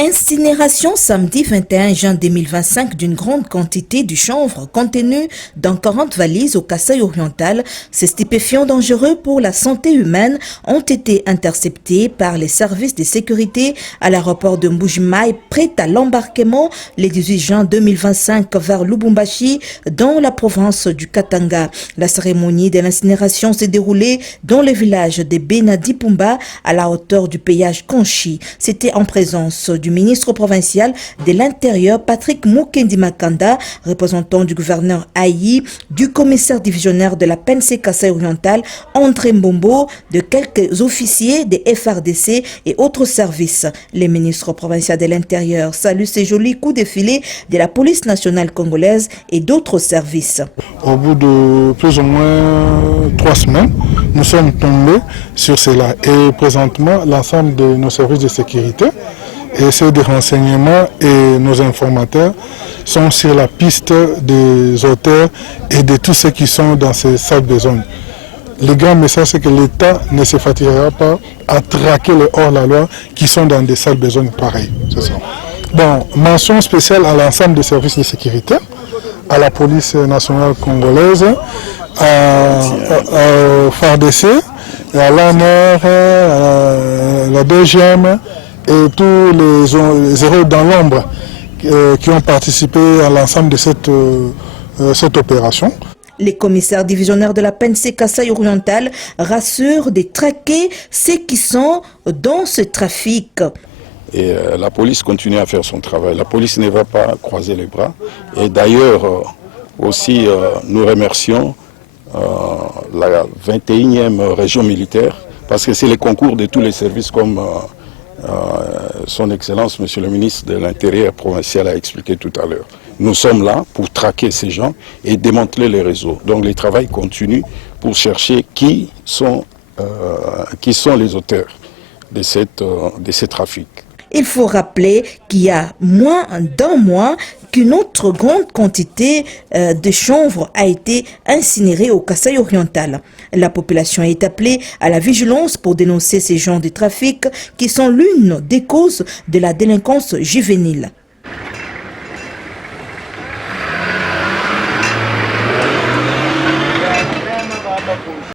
Incinération samedi 21 juin 2025 d'une grande quantité du chanvre contenu dans 40 valises au Kasaï oriental. Ces stupéfiants dangereux pour la santé humaine ont été interceptés par les services de sécurité à l'aéroport de Mbujimaï, prêt à l'embarquement le 18 juin 2025 vers Lubumbashi dans la province du Katanga. La cérémonie de l'incinération s'est déroulée dans le village de Benadipumba à la hauteur du péage Konchi. C'était en présence du ministre provincial de l'Intérieur Patrick Mukendi Makanda, représentant du gouverneur Aïe, du commissaire divisionnaire de la PNC Kasaï oriental André Mbombo, de quelques officiers des FRDC et autres services. Le ministre provincial de l'Intérieur salue ces jolis coups de filet de la police nationale congolaise et d'autres services. Au bout de plus ou moins 3 semaines, nous sommes tombés sur cela et présentement l'ensemble de nos services de sécurité et ceux des renseignements et nos informateurs sont sur la piste des auteurs et de tous ceux qui sont dans ces salles de zone. Le grand message, c'est que l'État ne se fatiguera pas à traquer les hors-la-loi qui sont dans des salles de zone pareilles. C'est ça. Bon, mention spéciale à l'ensemble des services de sécurité, à la police nationale congolaise, au FARDC, à l'ANR, à la DGM, et tous les héros dans l'ombre qui ont participé à l'ensemble de cette opération. Les commissaires divisionnaires de la PNC Kasaï oriental rassurent de traquer ceux qui sont dans ce trafic. Et la police continue à faire son travail. La police ne va pas croiser les bras. Et d'ailleurs, aussi, nous remercions la 21e région militaire parce que c'est le concours de tous les services comme son Excellence, Monsieur le ministre de l'Intérieur provincial a expliqué tout à l'heure. Nous sommes là pour traquer ces gens et démanteler les réseaux. Donc le travail continue pour chercher qui sont les auteurs de ces trafics. Il faut rappeler qu'il y a moins d'un mois qu'une autre grande quantité de chanvre a été incinérée au Kasaï oriental. La population est appelée à la vigilance pour dénoncer ces genres de trafic qui sont l'une des causes de la délinquance juvénile.